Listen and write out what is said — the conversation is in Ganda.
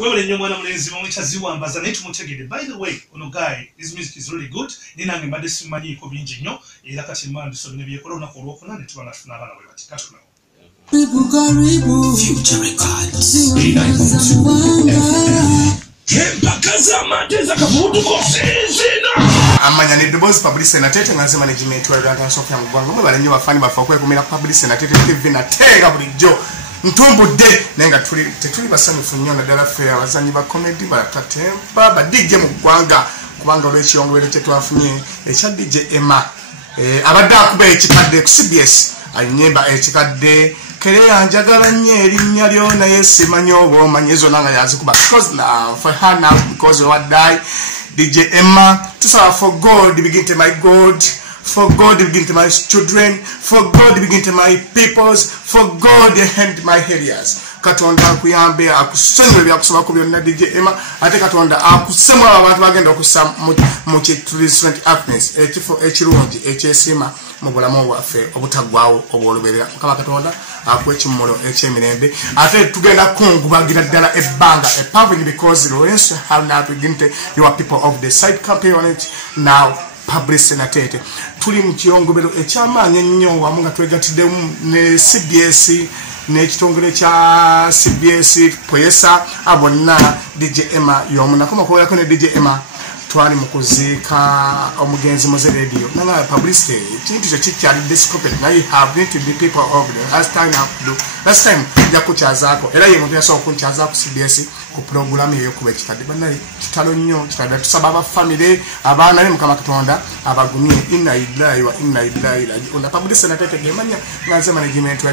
Wewe nyo mwana mulenzi mwachaziwa ambaza naye tumutegede. By the way, ono guy, his music is really good. Nina ngemade simanyi ko bingi nnyo era kati mandi so bine byekolo na kolokona ne tubana tufuna abana bwe bati kati tunawo. Future Records. Kempakaza mateza kavudu kosizina. Amanya ne Boss Publicity Enatete ngaze management wa Rwanda Sofia Mugwango mwe balenyo bafani bafakwe kumira Publicity Enatete TV na tega bulijjo ntumbudde nenga tuli basanyufu nnyo na dala fair abazanyi ba comedy bakatempa ba DJ mu ggwanga kubanga olw'ekiyongobero kye twafunye ekya DJ Emma abadde akuba ekikadde ku CBS anyemba ekikadde kere yanjagala nnyo erinnya lyo naye simanyi oba omanyi zonna nga yazikuba because now for her now because what die DJ Emma tusaba for God begin to my God, for God begin to my children, for God begin to my peoples, for God hand my areas. Katonda akuyambe akusonye byakusoma ku byonna DJ Emma ate Katonda akusemwa abantu bagenda okussa mu different happiness ekifo ekirungi ekyesima mu bulamu bwaffe obutagwawo obwoluberera Mukama Katonda akuwe ekimmulo ekyemirembe ate tugenda kungubagira ddala ebbanga empowering because Lawrence have now begin to your people of the side campaign now Publicity Enatete tuli mu kiyongobero ekyamaanyi ennyo wamu nga twegattiddemu ne CBS n'ekitongole kya CBS poyesa abonna DJ Emma y'omunakoma kubeerako ne DJ Emma twali mu kuziika omugenzi muze radio nanga Publicity ekintu kyo kikyali discrepant now you have need to be people of the last time yakukyazaako era ye muntu yasobola okunkyazaako CBS ku program eyokuba ekikadde bannaye kitalo nnyo kitadde tusaba abafamile abaana ne Mukama Katonda abagumye inna illahi wa inna ilaihi raji'un Publicity Enatete gemanya ngaze management wa